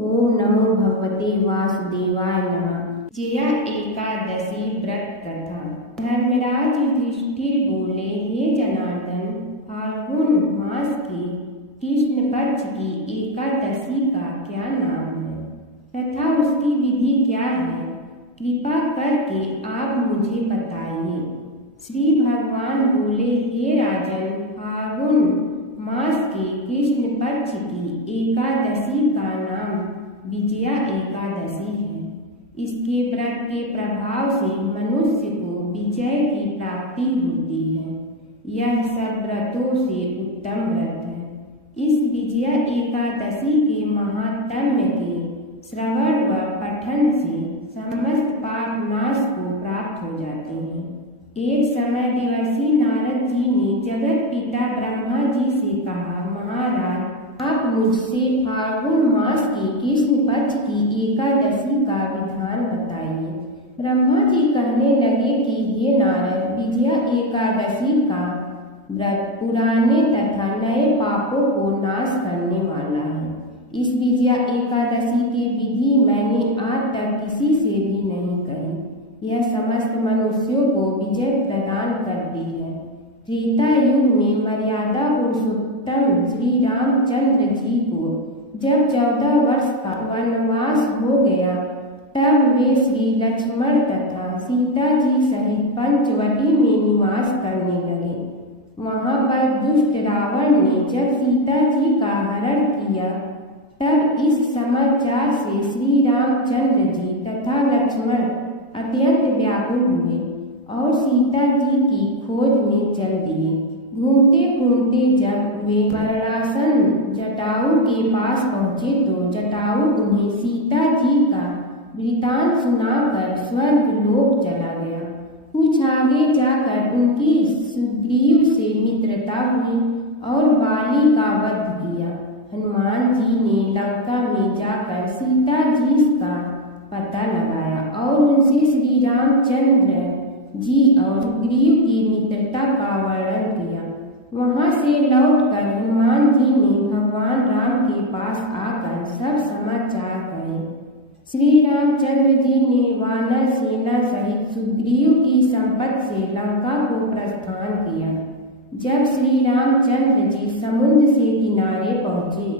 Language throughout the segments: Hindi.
ओम नमो भगवते वासुदेवाय नमः। विजया एकादशी व्रत कथा। धर्मराज युधिष्ठिर बोले, हे जनार्दन, फाल्गुन मास के कृष्ण पक्ष की एकादशी का क्या नाम है तथा उसकी विधि क्या है? कृपा करके आप मुझे बताइए। श्री भगवान बोले, हे राजन, फाल्गुन मास के कृष्ण पक्ष की एकादशी का नाम विजया एकादशी है। इसके व्रत के प्रभाव से मनुष्य को विजय की प्राप्ति होती है। यह सब व्रतों से उत्तम व्रत है। इस विजया एकादशी के महात्म्य के श्रवण व पठन से समस्त पाप नाश को प्राप्त हो जाते हैं। एक समय देवर्षि नारद जी ने जगत पिता ब्रह्मा जी से कहा, महाराज, आप मुझसे फाल्गुन मास की कृष्ण पक्ष की एकादशी का विधान बताइए। ब्रह्मा जी कहने लगे कि हे नारद, विजया एकादशी का व्रत पुराने तथा नए पापों को नाश करने वाला है। इस विजया एकादशी की विधि मैंने आज तक किसी से भी नहीं कही। यह समस्त मनुष्यों को विजय प्रदान करती है। त्रेता युग में मर्यादा पुरुषोत्तम श्री रामचंद्र जी को जब 14 वर्ष का वनवास हो गया, तब वे श्री लक्ष्मण तथा सीता जी सहित पंचवटी में निवास करने लगे। वहां पर दुष्ट रावण ने जब सीता जी का हरण किया, तब इस समाचार से श्री रामचंद्र जी तथा लक्ष्मण अत्यंत व्याकुल हुए और सीता जी की खोज में चल दिए। घूमते घूमते जब वे वाराणसन जटायु के पास पहुँचे तो जटायु उन्हें सीता जी का वृतांत सुनाकर स्वर्ग लोक चला गया। कुछ आगे जाकर उनकी सुग्रीव से मित्रता हुई और बाली का वध किया। हनुमान जी ने लंका में जाकर सीता जी का पता लगाया और उनसे श्री रामचंद्र जी और सुग्रीव की मित्रता का वर्णन किया। वहां से लौटकर हनुमान जी ने भगवान राम के पास आकर सब समाचार कहे। श्री रामचंद्र जी ने वानर सेना सहित सुग्रीव की संपत्ति से लंका को प्रस्थान किया। जब श्री रामचंद्र जी समुद्र से किनारे पहुँचे,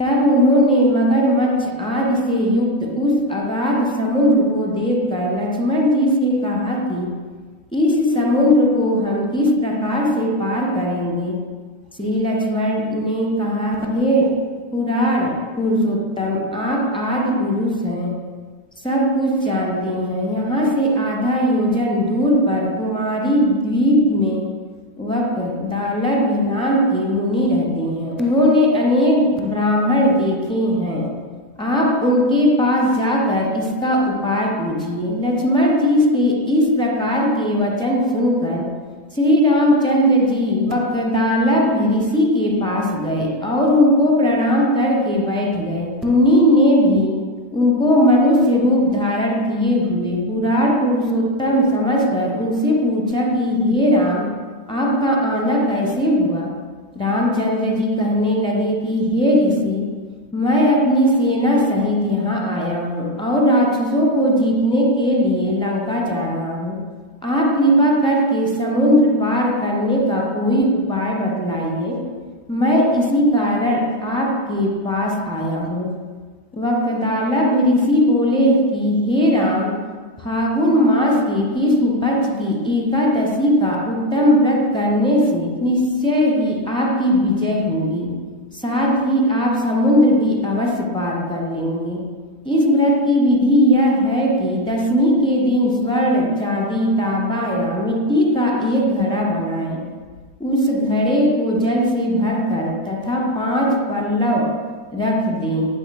तब उन्होंने मगरमच्छ आदि से युक्त उस अगाध समुद्र को देखकर लक्ष्मण जी से कहा कि इस समुद्र को हम किस प्रकार से पार करेंगे। श्री लक्ष्मण ने कहा, हे पुराण पुरुषोत्तम, आप आदि पुरुष हैं, सब कुछ जानते हैं। यहाँ से आधा योजन दूर पर कुमारी द्वीप में वक्रदालभ नाम के मुनि रहते हैं। उन्होंने अनेक ब्राह्मण देखे हैं। आप उनके पास जाकर इसका उपाय पूछिए। लक्ष्मण जी के इस प्रकार के वचन सुनकर श्री रामचंद्र जी वक्रदालभ ऋषि के पास गए और उनको प्रणाम करके बैठ गए। मुनि ने भी उनको मनुष्य रूप धारण किए हुए पुराण पुरुषोत्तम समझकर उनसे पूछा कि हे राम, आपका आना कैसे हुआ? रामचंद्र जी कहने लगे कि हे ऋषि, मैं अपनी सेना सहित यहाँ आया हूँ और राक्षसों को जीतने के लिए लंका जा रहा हूँ। आप कृपा करके समुद्र पार करने का कोई उपाय बतलाइए। मैं इसी कारण आपके पास आया हूँ। वक्रदालभ ऋषि बोले कि हे राम, फाल्गुन मास के कृष्ण पक्ष की एकादशी का उत्तम व्रत करने से निश्चय ही आपकी विजय होगी। साथ ही आप समुद्र भी अवश्य पार कर लेंगे। इस व्रत की विधि यह है कि दशमी के दिन स्वर्ण, चांदी, तांबा या मिट्टी का एक घड़ा बनाएं। उस घड़े को जल से भरकर तथा 5 पल्लव रख दें।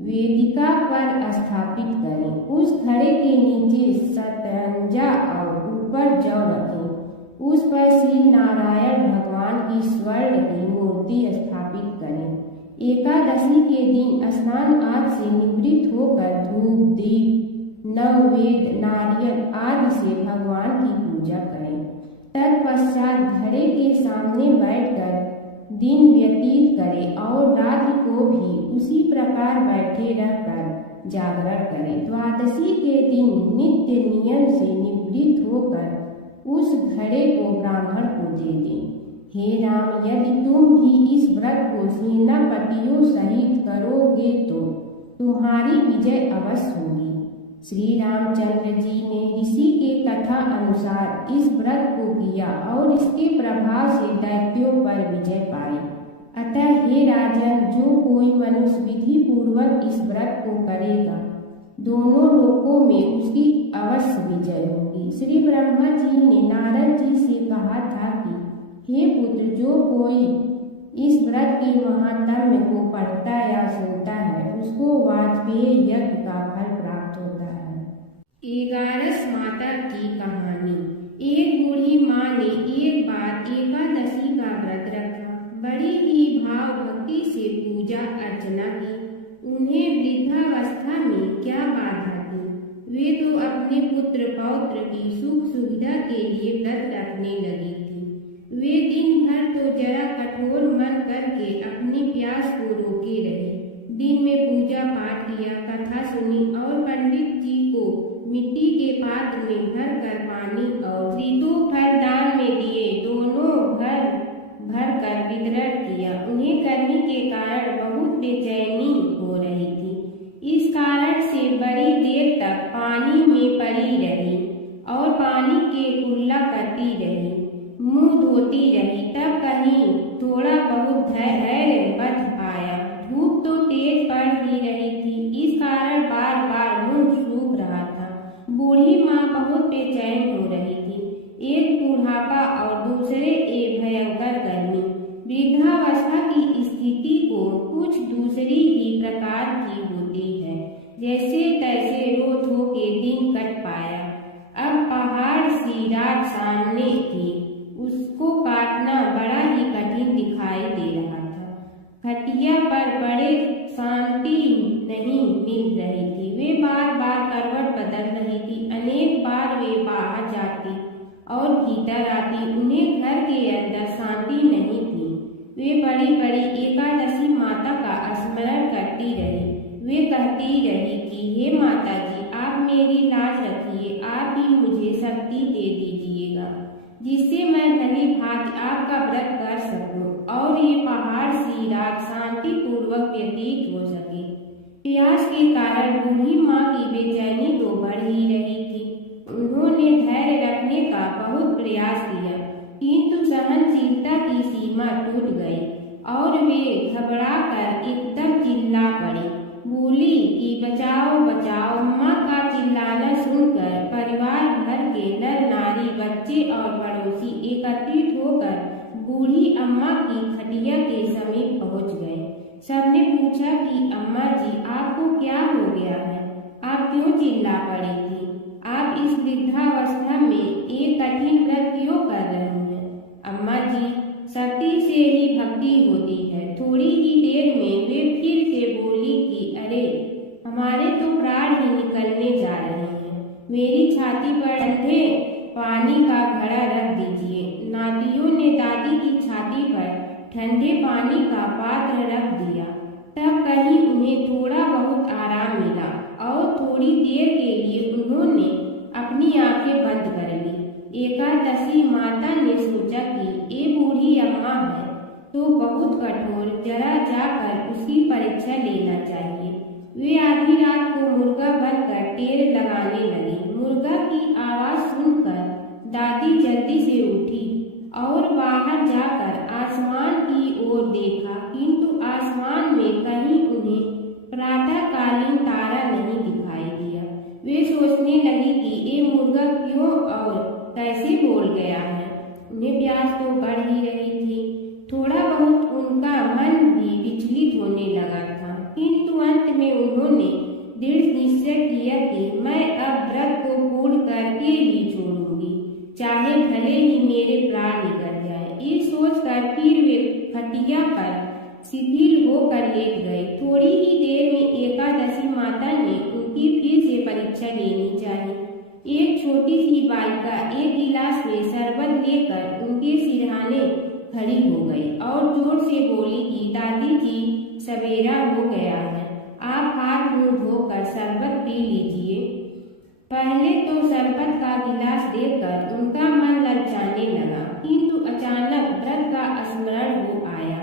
वेदिका पर स्थापित करें। उस घड़े के नीचे शतरंजा और ऊपर जौ रखें। उस पर श्री नारायण भगवान की स्वर्ण की मूर्ति स्थापित करें। एकादशी के दिन स्नान आदि से निवृत्त होकर धूप, दीप, नववेद, नारियल आदि से भगवान की पूजा करें। तत्पश्चात घड़े के सामने बैठकर दिन व्यतीत करे और रात को भी उसी प्रकार बैठे रहकर जागरण करे। द्वादशी के दिन नित्य नियम से निवृत्त होकर उस घड़े को ब्राह्मण को दे दें। हे राम, यदि तुम भी इस व्रत को सेनापतियों सहित करोगे तो तुम्हारी विजय अवश्य होगी। श्री रामचंद्र जी ने ऋषि के कथा अनुसार इस व्रत को किया और इसके प्रभाव से दैत्यों पर विजय पाई। अतः हे राजन, जो कोई मनुष्य विधि पूर्वक इस व्रत को करेगा, दोनों लोकों में उसकी अवश्य विजय होगी। श्री ब्रह्मा जी ने नारद जी से कहा था कि हे पुत्र, जो कोई इस व्रत के महात्म्य को पढ़ता या सुनता है, उसको वाजपेयी यज्ञ का फल प्राप्त होता है। 11 माता की कहानी। एक बूढ़ी माँ ने एक बार एकादशी का व्रत रखा। बड़ी ही भाव भक्ति से पूजा अर्चना की। उन्हें वृद्धावस्था में क्या बाधा थी? वे तो अपने पुत्र पौत्र की सुख सुविधा के लिए व्रत रखने लगी थी। वे दिन भर तो जरा कठोर मन करके अपनी प्यास को रोके रहे। दिन में पूजा पाठ किया, कथा सुनी और पंडित जी को मिट्टी के पात्र में भर कर पानी और ऋतु फल दान में दिए। दोनों भर कर वितरण किया। उन्हें गर्मी के कारण बहुत बेचैनी हो रही थी। इस कारण से बड़ी देर तक पानी में पड़ी रही और पानी के कुल्ला करती रही, मुंह धोती रही। तब कहीं थोड़ा बहुत धैर्य बच पाया। धूप तो तेज पड़ ही रही थी, इस कारण बार बार मुंह सूख रहा था। बूढ़ी माँ बहुत बेचैन हो रही थी। एक बुढ़ापा और दूसरे एक भयंकर गर्मी। वृद्धावस्था की स्थिति को कुछ दूसरी ही प्रकार की होती है। जैसे तैसे रो धो के दिन कट पाया। अब पहाड़ सी रात सामने थी, उसको काटना बड़ा ही कठिन दिखाई दे रहा था। खटिया पर बड़े शांति नहीं मिल रही थी। वे बार बार करवट बदल रही थी। अनेक बार वे बाहर जाती और भीतर आती। उन्हें घर के अंदर शांति नहीं थी। वे बड़ी बड़ी एकादशी माता का स्मरण करती रही। वे कहती रही कि हे माता जी, आप मेरी लाज रखिए, आप ही मुझे शक्ति दे दीजिएगा, जिससे मैं भली भांति आपका व्रत कर सकूं और ये पहाड़ सी रात शांति पूर्वक व्यतीत हो सके। प्यास के कारण बूढ़ी माँ की बेचैनी तो बढ़ ही रही थी। उन्होंने धैर्य रखने का बहुत प्रयास किया, किंतु सहनशीलता की सीमा टूट गई और वे घबराकर एकदम चिल्ला पड़ी। बोली कि बचाओ बचाओ। माँ का चिल्लाना सुनकर परिवार भर के नर नारी, बच्चे और पड़ोसी एकत्रित होकर बूढ़ी अम्मा की खटिया के समीप पहुंच गए। सबने पूछा कि अम्मा जी, आपको क्या हो गया है? आप क्यों चिल्ला पड़ी थी? आप इस वृद्धावस्था में एक कठिन व्रत क्यों कर रही हैं? अम्मा जी, शक्ति से ही भक्ति होती है। थोड़ी ही देर में वे फिर से बोली कि अरे, हमारे तो प्राण ही निकलने जा रहे हैं। मेरी छाती पर ठंडे पानी का घड़ा रख दीजिए। नातियों ने दादी की छाती पर ठंडे पानी का पात्र रख दिया। तब कहीं उन्हें थोड़ा बहुत आराम मिला और थोड़ी देर के लिए उन्होंने अपनी आंखें बंद कर ली। एकादशी माता ने सोचा कि ये बूढ़ी अम्मा है तो बहुत कठोर, जरा जाकर उसकी परीक्षा लेना चाहिए। वे आधी रात को मुर्गा बनकर टेर लगाने लगी। मुर्गा की आवाज सुनकर दादी जल्दी से उठी और बाहर जाकर आसमान की ओर देखा, किंतु आसमान में कहीं उन्हें प्रातःकालीन तारा नहीं दिखाई दिया। वे सोचने लगी कि ये मुर्गा क्यों और कैसे बोल गया है। उन्हें प्यास तो बढ़ ही रही थी। थोड़ा बहुत उनका मन भी विचलित होने लगा था, किंतु अंत में उन्होंने दृढ़ निश्चय किया कि मैं अब व्रत को पूर्ण करके ही छोड़ूंगी, चाहे भले ही मेरे प्राण निकल जाए। ये सोचकर फिर वे खटिया पर शिथिल होकर लेट गए। थोड़ी ही देर में एकादशी माता ने उनकी फिर से परीक्षा लेनी चाहिए। एक छोटी सी बालिका एक गिलास में शरबत लेकर उनके सिरहाने खड़ी हो गई और जोर से बोली कि दादी जी, सवेरा हो गया है, आप हाथ मुंह धोकर शरबत पी लीजिए। पहले तो शरबत का गिलास देखकर उनका मन ललचाने लगा, किंतु अचानक व्रत का स्मरण हो आया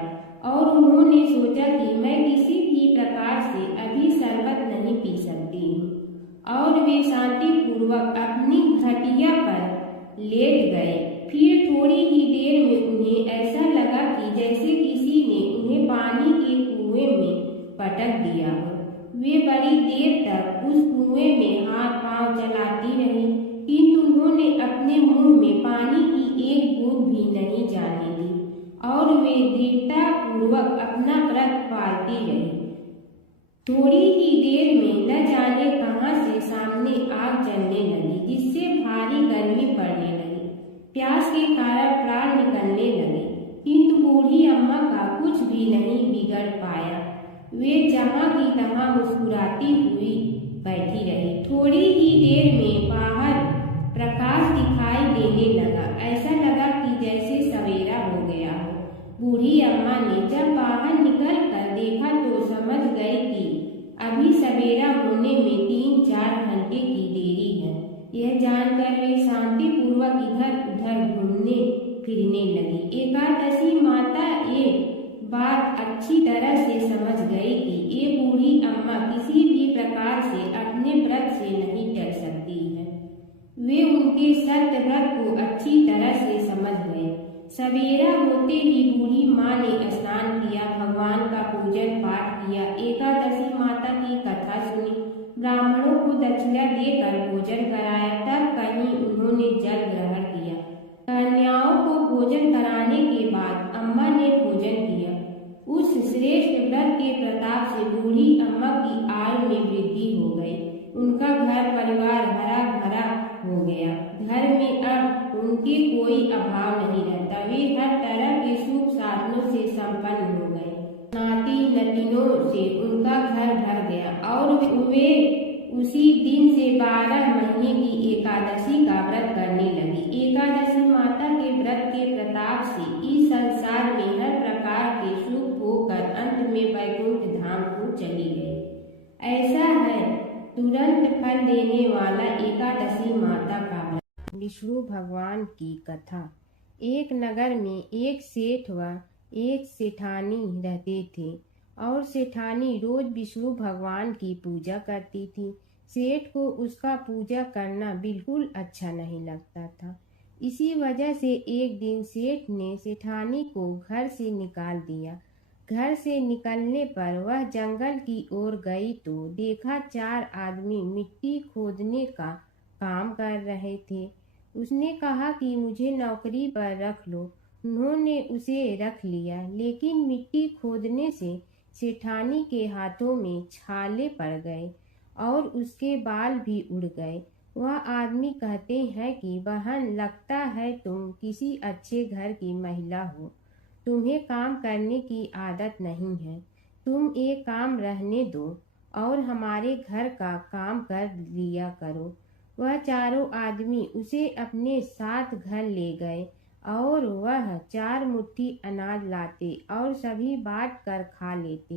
और उन्होंने सोचा कि मैं किसी भी प्रकार से अभी शरबत नहीं पी सकती हूँ और वे शांतिपूर्वक अपनी खटिया पर लेट गए। फिर थोड़ी ही देर में उन्हें ऐसा लगा कि जैसे किसी ने उन्हें पानी के कुएं में पटक दिया हो। वे बड़ी देर तक उस कुएं में हाथ पांव चलाती रही, किंतु उन्होंने अपने मुंह में पानी की एक बूंद भी नहीं जाने दी और वे दृढ़ता पूर्वक अपना व्रत पालती रही। थोड़ी ही देर में न जाने कहां से सामने आग जलने लगी, जिससे भारी गर्मी पड़ने लगी। प्यास के कारण प्राण निकलने लगे, किंतु बूढ़ी अम्मा का कुछ भी नहीं बिगड़ पाया। वे जहां की तहां मुस्कुराती हुई बैठी रही। थोड़ी ही देर में बाहर प्रकाश दिखाई देने लगा। ऐसा लगा कि जैसे सवेरा हो गया हो। बूढ़ी अम्मा ने जब बाहर निकल कर देखा तो समझ गई कि अभी सवेरा होने में 3-4 घंटे की देरी है। यह जानकर वे शांतिपूर्वक इधर उधर घूमने फिरने लगी। एकादशी माता ये बात अच्छी तरह से समझ गई कि ये बूढ़ी अम्मा किसी भी प्रकार से अपने व्रत से नहीं टल सकती है। वे उनके सत्य व्रत को अच्छी तरह से समझ गए। सवेरा होते ही बूढ़ी माँ ने स्नान किया, भगवान का पूजन पाठ किया, एकादशी माता की कथा सुनी, ब्राह्मणों को दक्षिणा देकर भोजन कराया। तब कहीं उन्होंने जल ग्रहण किया। कन्याओं को भोजन कराने के बाद अम्मा ने भोजन किया। उस श्रेष्ठ व्रत के प्रताप से बूढ़ी अम्मा की आयु में वृद्धि हो गई। उनका घर परिवार हरा भरा हो गया। घर में अब उनके कोई अभाव नहीं रहता। वे हर तरह के सुख साधनों से संपन्न हो गए। नाती नतीनों से उनका घर भर गया और वे उसी दिन से 12 महीने की एकादशी का व्रत करने लगी। एकादशी माता के व्रत के प्रताप से इस संसार में हर प्रकार के सुख होकर अंत में वैकुंठ धाम को चली गई। ऐसा है तुरंत फल देने वाला एकादशी माता का व्रत। विष्णु भगवान की कथा। एक नगर में एक सेठ व एक सेठानी रहते थे और सेठानी रोज विष्णु भगवान की पूजा करती थी। सेठ को उसका पूजा करना बिल्कुल अच्छा नहीं लगता था। इसी वजह से एक दिन सेठ ने सेठानी को घर से निकाल दिया। घर से निकलने पर वह जंगल की ओर गई तो देखा 4 आदमी मिट्टी खोदने का काम कर रहे थे। उसने कहा कि मुझे नौकरी पर रख लो। उन्होंने उसे रख लिया, लेकिन मिट्टी खोदने से सेठानी के हाथों में छाले पड़ गए और उसके बाल भी उड़ गए। वह आदमी कहते हैं कि बहन, लगता है तुम किसी अच्छे घर की महिला हो। तुम्हें काम करने की आदत नहीं है। तुम एक काम रहने दो और हमारे घर का काम कर लिया करो। वह चारों आदमी उसे अपने साथ घर ले गए और वह 4 मुट्ठी अनाज लाते और सभी बांट कर खा लेते।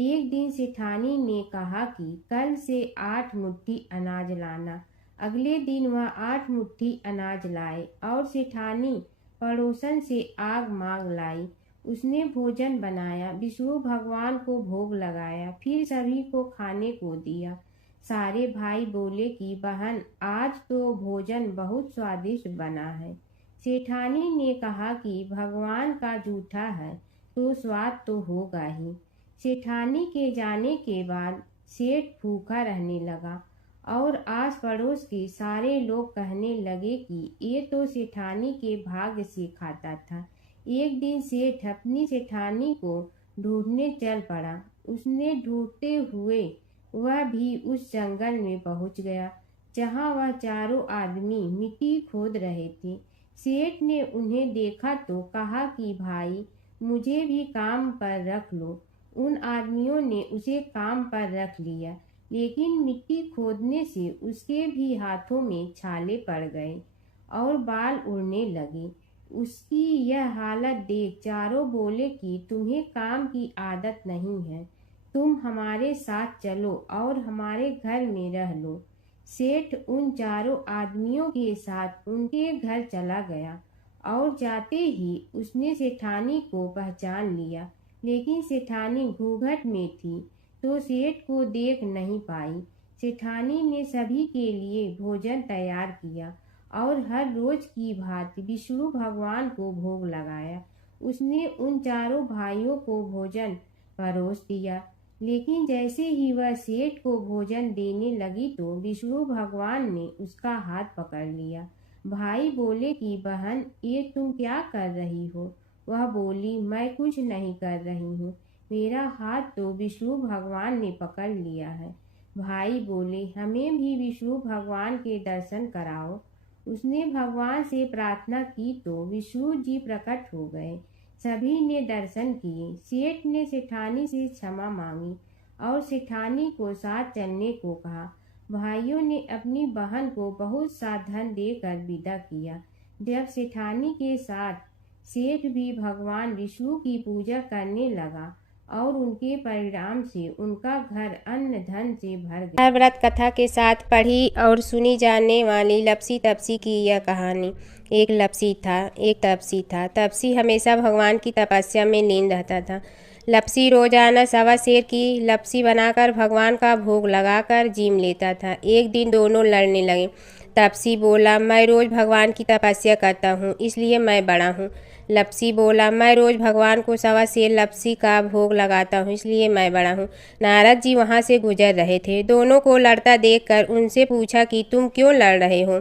एक दिन सेठानी ने कहा कि कल से 8 मुट्ठी अनाज लाना। अगले दिन वह 8 मुट्ठी अनाज लाए और सेठानी पड़ोसन से आग मांग लाई। उसने भोजन बनाया, विष्णु भगवान को भोग लगाया, फिर सभी को खाने को दिया। सारे भाई बोले कि बहन, आज तो भोजन बहुत स्वादिष्ट बना है। सेठानी ने कहा कि भगवान का जूठा है तो स्वाद तो होगा ही। सेठानी के जाने के बाद सेठ भूखा रहने लगा और आस पड़ोस के सारे लोग कहने लगे कि ये तो सेठानी के भाग्य से खाता था। एक दिन सेठ अपनी सेठानी को ढूंढने चल पड़ा। उसने ढूंढते हुए वह भी उस जंगल में पहुंच गया जहां वह चारों आदमी मिट्टी खोद रहे थे। सेठ ने उन्हें देखा तो कहा कि भाई, मुझे भी काम पर रख लो। उन आदमियों ने उसे काम पर रख लिया, लेकिन मिट्टी खोदने से उसके भी हाथों में छाले पड़ गए और बाल उड़ने लगे। उसकी यह हालत देख चारों बोले कि तुम्हें काम की आदत नहीं है, तुम हमारे साथ चलो और हमारे घर में रह लो। सेठ उन चारों आदमियों के साथ उनके घर चला गया और जाते ही उसने सेठानी को पहचान लिया, लेकिन सेठानी घूंघट में थी तो सेठ को देख नहीं पाई। सेठानी ने सभी के लिए भोजन तैयार किया और हर रोज की भांति विष्णु भगवान को भोग लगाया। उसने उन चारों भाइयों को भोजन परोस दिया, लेकिन जैसे ही वह सेठ को भोजन देने लगी तो विष्णु भगवान ने उसका हाथ पकड़ लिया। भाई बोले कि बहन, ये तुम क्या कर रही हो? वह बोली, मैं कुछ नहीं कर रही हूँ, मेरा हाथ तो विष्णु भगवान ने पकड़ लिया है। भाई बोले, हमें भी विष्णु भगवान के दर्शन कराओ। उसने भगवान से प्रार्थना की तो विष्णु जी प्रकट हो गए। सभी ने दर्शन किए। सेठ ने सेठानी से क्षमा मांगी और सेठानी को साथ चलने को कहा। भाइयों ने अपनी बहन को बहुत सा धन देकर विदा किया। जब सेठानी के साथ सेठ भी भगवान विष्णु की पूजा करने लगा और उनके परिणाम से उनका घर अन्न धन से भर गया। व्रत कथा के साथ पढ़ी और सुनी जाने वाली लपसी तपसी की यह कहानी। एक तपसी था। तपसी हमेशा भगवान की तपस्या में लीन रहता था। लपसी रोजाना सवा सेर की लपसी बनाकर भगवान का भोग लगाकर जीम लेता था। एक दिन दोनों लड़ने लगे। तपसी बोला, मैं रोज भगवान की तपस्या करता हूँ, इसलिए मैं बड़ा हूँ। लपसी बोला, मैं रोज भगवान को सवा सेर लपसी का भोग लगाता हूँ, इसलिए मैं बड़ा हूँ। नारद जी वहाँ से गुजर रहे थे। दोनों को लड़ता देखकर उनसे पूछा कि तुम क्यों लड़ रहे हो?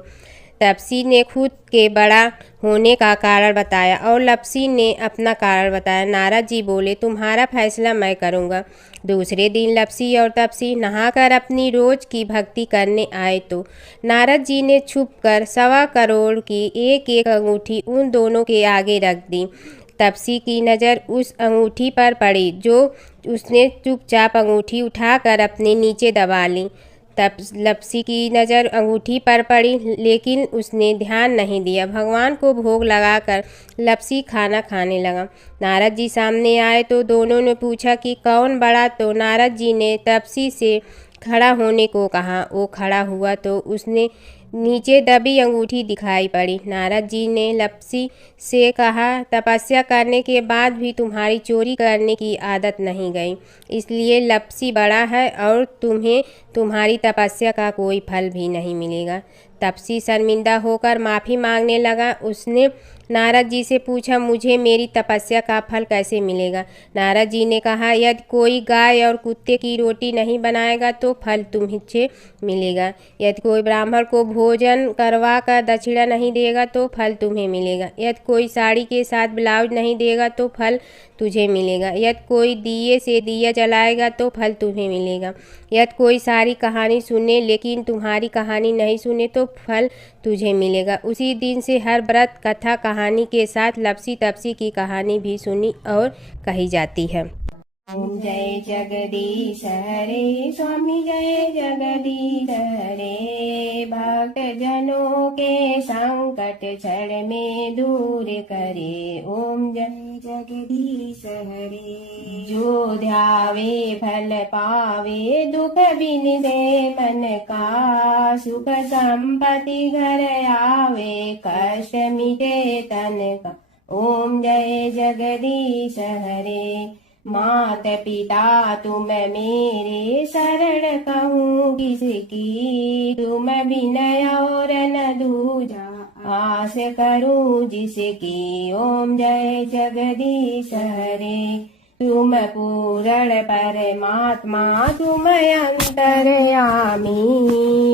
तपसी ने खुद के बड़ा होने का कारण बताया और लपसी ने अपना कारण बताया। नारद जी बोले, तुम्हारा फैसला मैं करूँगा। दूसरे दिन लपसी और तपसी नहाकर अपनी रोज की भक्ति करने आए तो नारद जी ने छुपकर 1.25 करोड़ की एक एक अंगूठी उन दोनों के आगे रख दी। तपसी की नज़र उस अंगूठी पर पड़ी जो उसने चुपचाप अंगूठी उठाकर अपने नीचे दबा ली। तब लपसी की नज़र अंगूठी पर पड़ी, लेकिन उसने ध्यान नहीं दिया। भगवान को भोग लगाकर लपसी खाना खाने लगा। नारद जी सामने आए तो दोनों ने पूछा कि कौन बड़ा, तो नारद जी ने तपसी से खड़ा होने को कहा। वो खड़ा हुआ तो उसने नीचे दबी अंगूठी दिखाई पड़ी। नारद जी ने लपसी से कहा, तपस्या करने के बाद भी तुम्हारी चोरी करने की आदत नहीं गई, इसलिए लपसी बड़ा है और तुम्हें तुम्हारी तपस्या का कोई फल भी नहीं मिलेगा। तपसी शर्मिंदा होकर माफ़ी मांगने लगा। उसने नारद जी से पूछा, मुझे मेरी तपस्या का फल कैसे मिलेगा? नारद जी ने कहा, यदि कोई गाय और कुत्ते की रोटी नहीं बनाएगा तो फल तुम्हें मिलेगा। यदि कोई ब्राह्मण को भोजन करवा कर दक्षिणा नहीं देगा तो फल तुम्हें मिलेगा। यदि कोई साड़ी के साथ ब्लाउज नहीं देगा तो फल तुझे मिलेगा। यदि कोई दिए से दिया जलाएगा तो फल तुम्हें मिलेगा। यदि कोई सारी कहानी सुने लेकिन तुम्हारी कहानी नहीं सुने तो फल तुझे मिलेगा। उसी दिन से हर व्रत कथा कहानी के साथ लपसी तपसी की कहानी भी सुनी और कही जाती है। ओम जय जगदीश हरे स्वामी, जय जगदीश हरे। भक्त जनों के संकट क्षण में दूर करे। ओम जय जगदीश हरे। जो ध्यावे फल पावे, दुख बिन दे मन का। सुख संपत्ति घर आवे, कष्ट मिटे तन का। ओम जय जगदीश हरे। मात पिता तुम मेरे, शरण कहूँ किसकी। तुम विनय और न दूजा, आस करूँ जिसकी। ओम जय जगदीश हरे। तुम पूर्ण परमात्मा, तुम अंतर्यामी।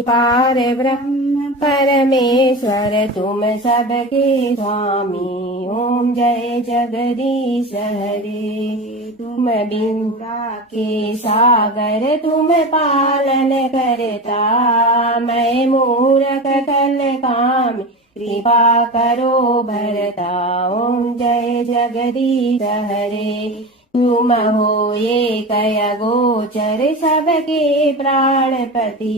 पार ब्रह्म परमेश्वर, तुम सबके स्वामी। ओम जय जगदीश हरे। तुम बिंदा के सागर, तुम पालन करता। मैं मूर्ख कल काम, कृपा करो भरता। ओम जय जगदीश हरे। तुम हो ये कय गोचर, सबके प्राणपति।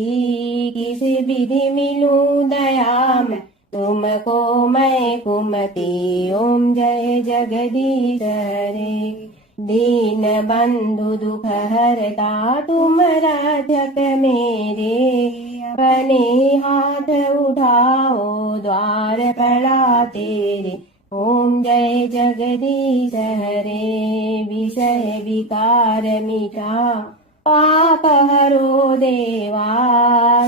किस विधि मिलूं दया में तुमको मैं कुमति ओम जय जगदीश हरे। दीन बंधु दुख हरता तुम राधक मेरे, अपने हाथ उठाओ द्वार पड़ा तेरे। ओम जय जगदीश हरे। विषय विकार मिटा पाप हरो देवा,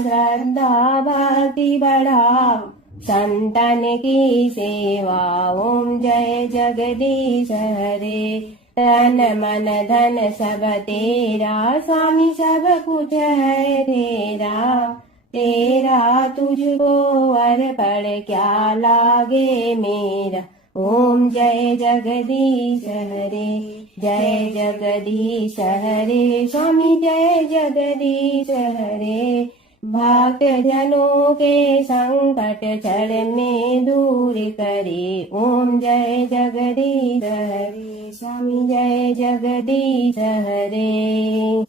श्रद्धा भक्ति बढ़ाओ संतन की सेवा। ओम जय जगदीश हरे। तन मन धन सब तेरा, स्वामी सब कुछ है तेरा। तेरा तुझको अर्पण क्या लागे मेरा। ओम जय जगदीश हरे। जय जगदीश हरे। स्वामी जय जगदीश हरे। भक्त जनों के संकट क्षण में दूर करे। ओम जय जगदीश हरे। स्वामी जय जगदीश हरे।